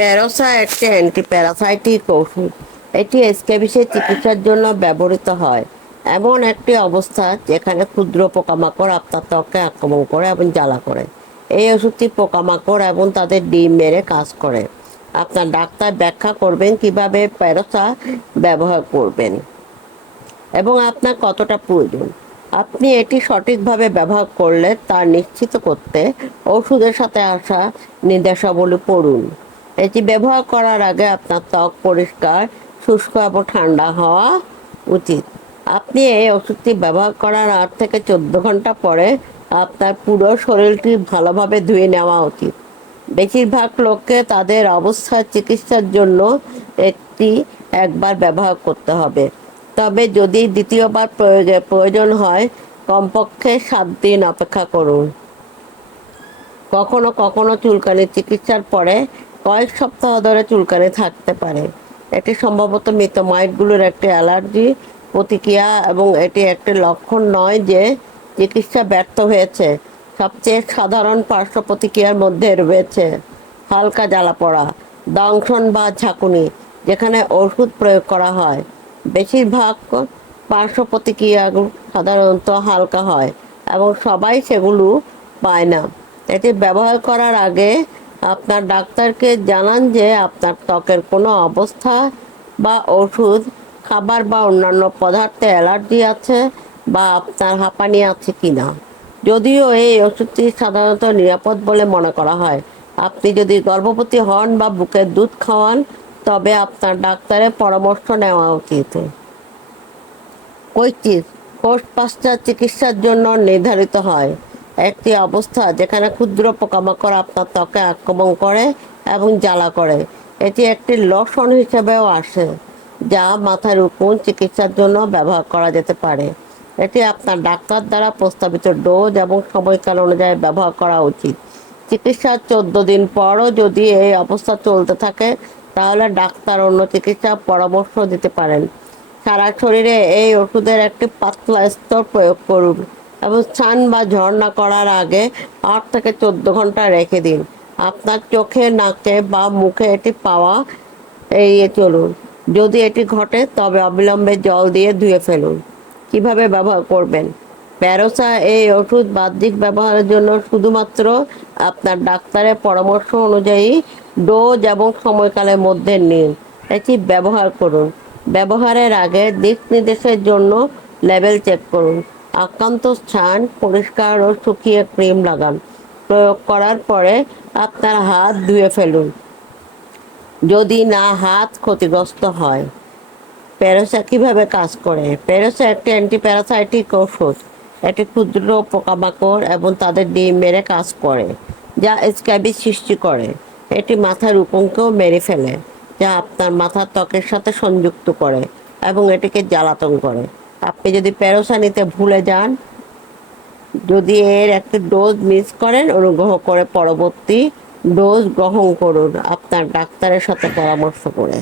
প্যারোসা একটি অ্যান্টিপ্যারাসাইটিক ওষুধ। এটি স্ক্যাবিসের চিকিৎসার জন্য ব্যবহৃত হয়। এমন একটি অবস্থা যেখানে ক্ষুদ্র পোকামাকড় আপনার ত্বকে আক্রমণ করে এবং জ্বালা করে। এই ওষুধটি পোকামাকড় এবং তাদের ডিম মেরে কাজ করে। আপনার ডাক্তার ব্যাখ্যা করবেন কিভাবে প্যারোসা ব্যবহার করবেন এবং আপনার কতটা প্রয়োজন। আপনি এটি সঠিকভাবে ব্যবহার করলে তা নিশ্চিত করতে ওষুধের সাথে আসা নির্দেশাবলী পড়ুন। এটি ব্যবহার করার আগে আপনার ত্বক পরিষ্কার, শুষ্ক এবং ঠান্ডা হওয়া উচিত। আপনি এই ওষুধটি ব্যবহার করার 8 থেকে 14 ঘন্টা পরে আপনার পুরো শরীরটি ভালোভাবে ধুয়ে নেওয়া উচিত। বেশিরভাগ লোককে তাদের অবস্থার চিকিৎসার জন্য একবার ব্যবহার করতে হবে, তবে যদি দ্বিতীয়বার প্রয়োজন হয় কমপক্ষে 7 দিন অপেক্ষা করুন। কখনো কখনো চুলকানির চিকিৎসার পরে কয়েক সপ্তাহ ধরে চুলকানি থাকতে পারে। এটি সম্ভবত মিথমাইটগুলোর একটি অ্যালার্জি প্রতিক্রিয়া এবং এটি একটি লক্ষণ নয় যে চিকিৎসা ব্যর্থ হয়েছে। সবচেয়ে সাধারণ পার্শ্ব প্রতিক্রিয়ার মধ্যে রয়েছে হালকা জ্বালা পড়া, দংশন বা ঝাঁকুনি যেখানে ওষুধ প্রয়োগ করা হয়। বেশিরভাগ পার্শ্ব প্রতিক্রিয়াগুলো সাধারণত হালকা হয় এবং সবাই সেগুলো পায় না। এটি ব্যবহার করার আগে আপনার ডাক্তারকে জানান যে আপনার ত্বকের কোনো অবস্থা বা ওষুধ, খাবার বা অন্যান্য পদার্থে অ্যালার্জি আছে বা আপনার হাঁপানি আছে কিনা। যদিও এই ওষুধটি সাধারণত নিরাপদ বলে মনে করা হয়, আপনি যদি গর্ভবতী হন বা বুকের দুধ খাওয়ান তবে আপনার ডাক্তারের পরামর্শ নেওয়া উচিত। কোষ পাশ্চার চিকিৎসার জন্য নির্ধারিত হয় একটি অবস্থা যেখানে ক্ষুদ্র পোকামাকড় আপনার ত্বকে আক্রমণ করে এবং জ্বালা করে। এটি একটি লোশন হিসেবেও আসে যা মাথার উকুন চিকিৎসার জন্য ব্যবহার করা যেতে পারে। এটি আপনার ডাক্তার দ্বারা প্রস্তাবিত ডোজ এবং সময়কাল অনুযায়ী ব্যবহার করা উচিত। চিকিৎসার 14 দিন পরও যদি এই অবস্থা চলতে থাকে তাহলে ডাক্তার অন্য চিকিৎসার পরামর্শ দিতে পারেন। সারা শরীরে এই ওষুধের একটি পাতলা স্তর প্রয়োগ করুন এবং স্নান বা ঝর্ণা করার আগে 8 থেকে 14 ঘন্টা রেখে দিন। আপনার চোখে, নাকে বা মুখে এটি পাওয়া এড়িয়ে চলুন। যদি এটি ঘটে তবে অবিলম্বে জল দিয়ে ধুয়ে ফেলুন। কিভাবে ব্যবহার করবেন? প্যারোসা এই ওষুধ বাহ্যিক ব্যবহারের জন্য শুধুমাত্র আপনার ডাক্তারের পরামর্শ অনুযায়ী ডোজ এবং সময়কালের মধ্যে নিন। এটি ব্যবহার করুন। ব্যবহারের আগে দিক নির্দেশের জন্য লেবেল চেক করুন। আক্রান্ত স্থান পরিষ্কার ও শুকিয়ে ক্রিম লাগান। প্রয়োগ করার পরে আপনার হাত ধুয়ে ফেলুন যদি না হাত ক্ষতিগ্রস্ত হয়। প্যারোসা কিভাবে কাজ করে? প্যারোসা একটি অ্যান্টিপ্যারাসাইটিক ওষুধ। এটি ক্ষুদ্র পোকামাকড় এবং তাদের ডিম মেরে কাজ করে, যা স্ক্যাবিস সৃষ্টি করে। এটি মাথার উকুনকেও মেরে ফেলে, যা আপনার মাথার ত্বকের সাথে সংযুক্ত করে এবং এটিকে জ্বালাতন করে। আপনি যদি প্যারোসা নিতে ভুলে যান, যদি এর একটি ডোজ মিস করেন, অনুগ্রহ করে পরবর্তী ডোজ গ্রহণ করুন আপনার ডাক্তারের সাথে পরামর্শ করে।